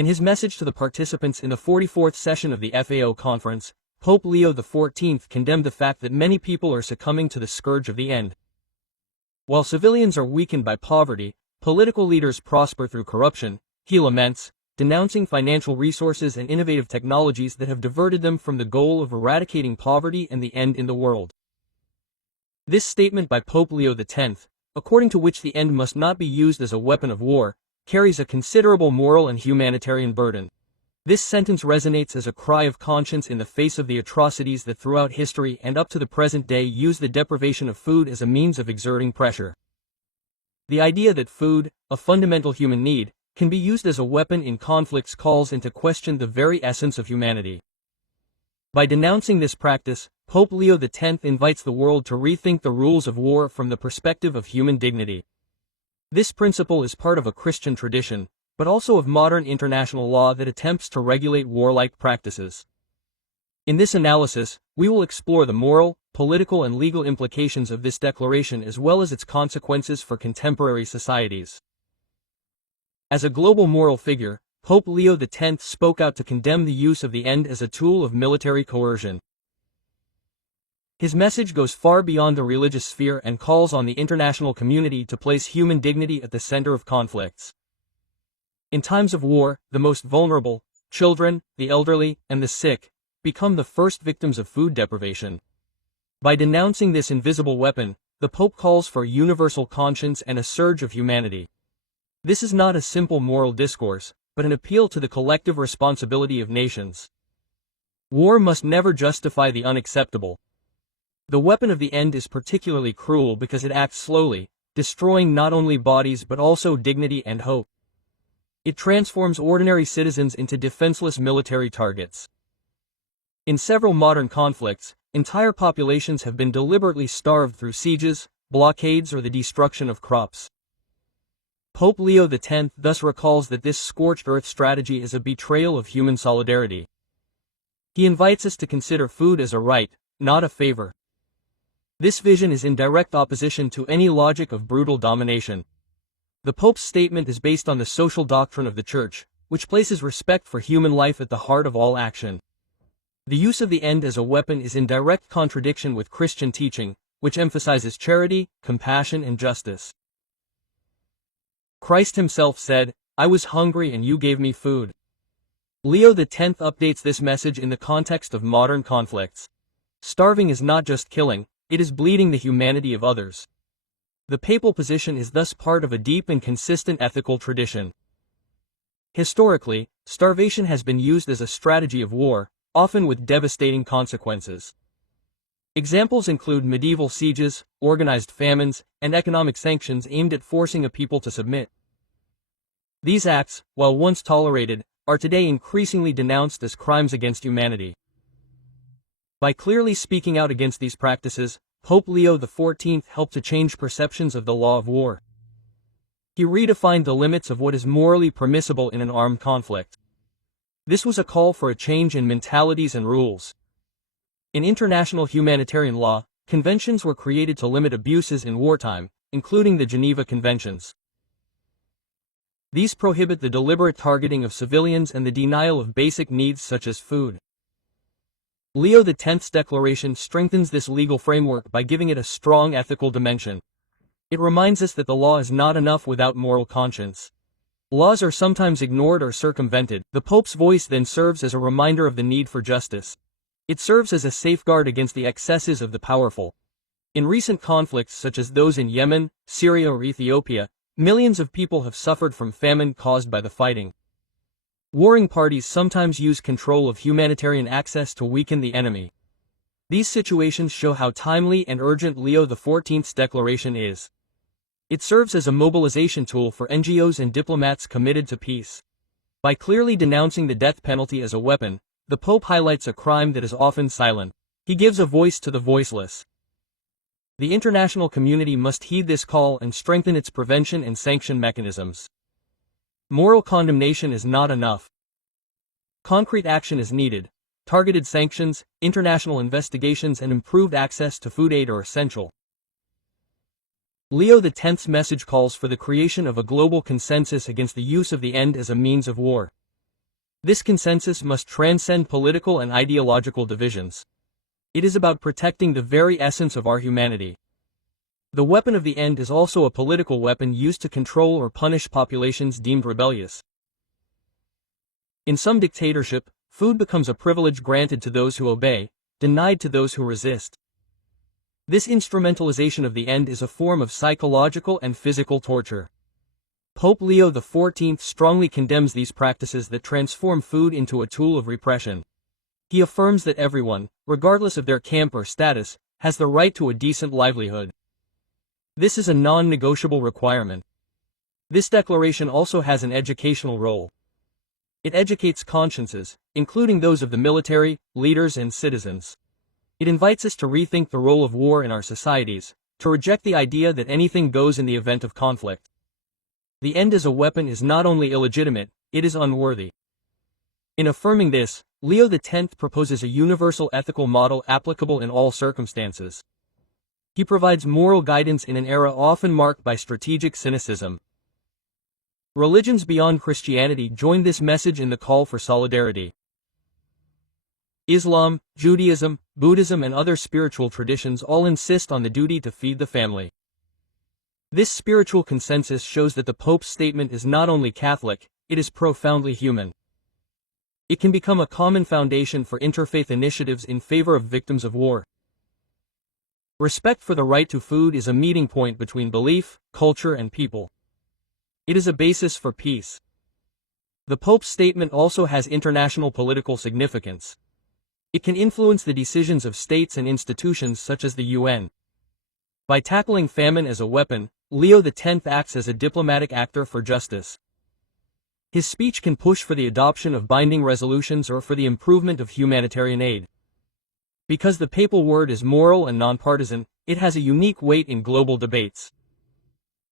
In his message to the participants in the 44th session of the FAO conference, Pope Leo XIV condemned the fact that many people are succumbing to the scourge of the end. While civilians are weakened by poverty, political leaders prosper through corruption, he laments, denouncing financial resources and innovative technologies that have diverted them from the goal of eradicating poverty and the end in the world. This statement by Pope Leo X, according to which the end must not be used as a weapon of war, carries a considerable moral and humanitarian burden. This sentence resonates as a cry of conscience in the face of the atrocities that throughout history and up to the present day use the deprivation of food as a means of exerting pressure. The idea that food, a fundamental human need, can be used as a weapon in conflicts calls into question the very essence of humanity. By denouncing this practice, Pope Leo X invites the world to rethink the rules of war from the perspective of human dignity. This principle is part of a Christian tradition, but also of modern international law that attempts to regulate warlike practices. In this analysis, we will explore the moral, political and legal implications of this declaration as well as its consequences for contemporary societies. As a global moral figure, Pope Leo X spoke out to condemn the use of the end as a tool of military coercion. His message goes far beyond the religious sphere and calls on the international community to place human dignity at the center of conflicts. In times of war, the most vulnerable, children, the elderly, and the sick, become the first victims of food deprivation. By denouncing this invisible weapon, the Pope calls for universal conscience and a surge of humanity. This is not a simple moral discourse, but an appeal to the collective responsibility of nations. War must never justify the unacceptable. The weapon of the end is particularly cruel because it acts slowly, destroying not only bodies but also dignity and hope. It transforms ordinary citizens into defenseless military targets. In several modern conflicts, entire populations have been deliberately starved through sieges, blockades, or the destruction of crops. Pope Leo X thus recalls that this scorched earth strategy is a betrayal of human solidarity. He invites us to consider food as a right, not a favor. This vision is in direct opposition to any logic of brutal domination. The Pope's statement is based on the social doctrine of the Church, which places respect for human life at the heart of all action. The use of the end as a weapon is in direct contradiction with Christian teaching, which emphasizes charity, compassion, and justice. Christ himself said, "I was hungry and you gave me food." Leo X updates this message in the context of modern conflicts. Starving is not just killing, it is bleeding the humanity of others. The papal position is thus part of a deep and consistent ethical tradition. Historically, starvation has been used as a strategy of war, often with devastating consequences. Examples include medieval sieges, organized famines, and economic sanctions aimed at forcing a people to submit. These acts, while once tolerated, are today increasingly denounced as crimes against humanity. By clearly speaking out against these practices, Pope Leo XIV helped to change perceptions of the law of war. He redefined the limits of what is morally permissible in an armed conflict. This was a call for a change in mentalities and rules. In international humanitarian law, conventions were created to limit abuses in wartime, including the Geneva Conventions. These prohibit the deliberate targeting of civilians and the denial of basic needs such as food. Leo X's declaration strengthens this legal framework by giving it a strong ethical dimension. It reminds us that the law is not enough without moral conscience. Laws are sometimes ignored or circumvented. The Pope's voice then serves as a reminder of the need for justice. It serves as a safeguard against the excesses of the powerful. In recent conflicts such as those in Yemen, Syria or Ethiopia, millions of people have suffered from famine caused by the fighting. Warring parties sometimes use control of humanitarian access to weaken the enemy. These situations show how timely and urgent Leo XIV's declaration is. It serves as a mobilization tool for NGOs and diplomats committed to peace. By clearly denouncing the death penalty as a weapon, the Pope highlights a crime that is often silent. He gives a voice to the voiceless. The international community must heed this call and strengthen its prevention and sanction mechanisms. Moral condemnation is not enough. Concrete action is needed. Targeted sanctions, international investigations, and improved access to food aid are essential. Leo X's message calls for the creation of a global consensus against the use of the end as a means of war. This consensus must transcend political and ideological divisions. It is about protecting the very essence of our humanity. The weapon of the end is also a political weapon used to control or punish populations deemed rebellious. In some dictatorship, food becomes a privilege granted to those who obey, denied to those who resist. This instrumentalization of the end is a form of psychological and physical torture. Pope Leo XIV strongly condemns these practices that transform food into a tool of repression. He affirms that everyone, regardless of their camp or status, has the right to a decent livelihood. This is a non-negotiable requirement. This declaration also has an educational role. It educates consciences, including those of the military, leaders, and citizens. It invites us to rethink the role of war in our societies, to reject the idea that anything goes in the event of conflict. The end as a weapon is not only illegitimate, it is unworthy. In affirming this, Leo X proposes a universal ethical model applicable in all circumstances. He provides moral guidance in an era often marked by strategic cynicism. Religions beyond Christianity join this message in the call for solidarity. Islam, Judaism, Buddhism, and other spiritual traditions all insist on the duty to feed the family. This spiritual consensus shows that the Pope's statement is not only Catholic, it is profoundly human. It can become a common foundation for interfaith initiatives in favor of victims of war. Respect for the right to food is a meeting point between belief, culture, and people. It is a basis for peace. The Pope's statement also has international political significance. It can influence the decisions of states and institutions such as the UN. By tackling famine as a weapon, Leo X acts as a diplomatic actor for justice. His speech can push for the adoption of binding resolutions or for the improvement of humanitarian aid. Because the papal word is moral and nonpartisan, it has a unique weight in global debates.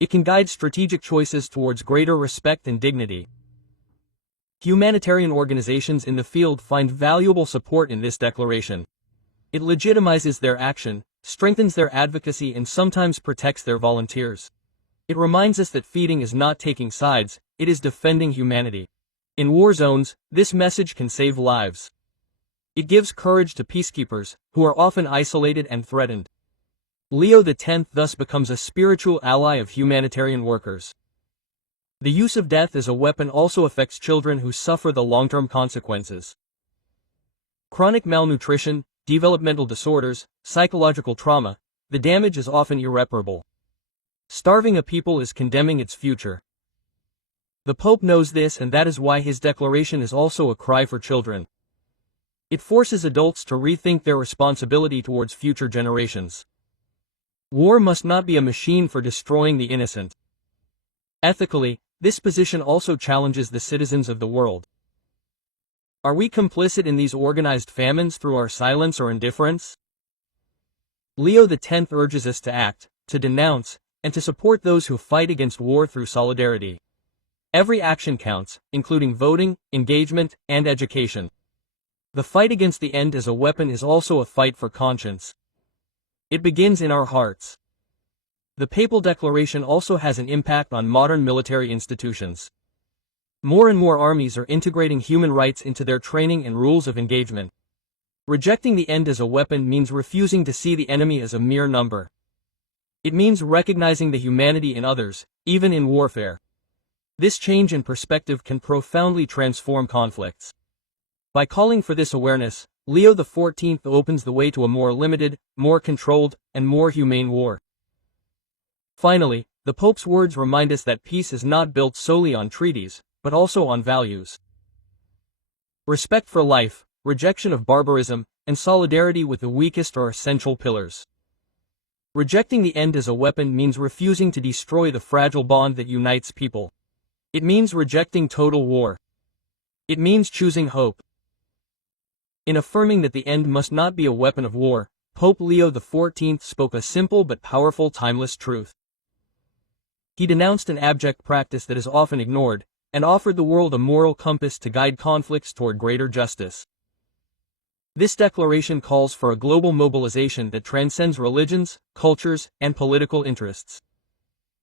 It can guide strategic choices towards greater respect and dignity. Humanitarian organizations in the field find valuable support in this declaration. It legitimizes their action, strengthens their advocacy, and sometimes protects their volunteers. It reminds us that feeding is not taking sides, it is defending humanity. In war zones, this message can save lives. It gives courage to peacekeepers, who are often isolated and threatened. Leo X thus becomes a spiritual ally of humanitarian workers. The use of death as a weapon also affects children who suffer the long-term consequences. Chronic malnutrition, developmental disorders, psychological trauma, the damage is often irreparable. Starving a people is condemning its future. The Pope knows this, and that is why his declaration is also a cry for children. It forces adults to rethink their responsibility towards future generations. War must not be a machine for destroying the innocent. Ethically, this position also challenges the citizens of the world. Are we complicit in these organized famines through our silence or indifference? Leo X urges us to act, to denounce, and to support those who fight against war through solidarity. Every action counts, including voting, engagement, and education. The fight against the end as a weapon is also a fight for conscience. It begins in our hearts. The papal declaration also has an impact on modern military institutions. More and more armies are integrating human rights into their training and rules of engagement. Rejecting the end as a weapon means refusing to see the enemy as a mere number. It means recognizing the humanity in others, even in warfare. This change in perspective can profoundly transform conflicts. By calling for this awareness, Leo XIV opens the way to a more limited, more controlled, and more humane war. Finally, the Pope's words remind us that peace is not built solely on treaties, but also on values. Respect for life, rejection of barbarism, and solidarity with the weakest are essential pillars. Rejecting the end as a weapon means refusing to destroy the fragile bond that unites people. It means rejecting total war. It means choosing hope. In affirming that the end must not be a weapon of war, Pope Leo XIV spoke a simple but powerful timeless truth. He denounced an abject practice that is often ignored, and offered the world a moral compass to guide conflicts toward greater justice. This declaration calls for a global mobilization that transcends religions, cultures, and political interests.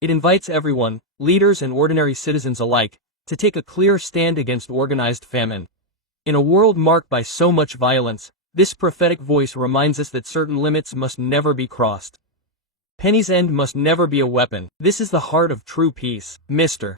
It invites everyone, leaders and ordinary citizens alike, to take a clear stand against organized famine. In a world marked by so much violence, this prophetic voice reminds us that certain limits must never be crossed. Penny's end must never be a weapon. This is the heart of true peace. Mr.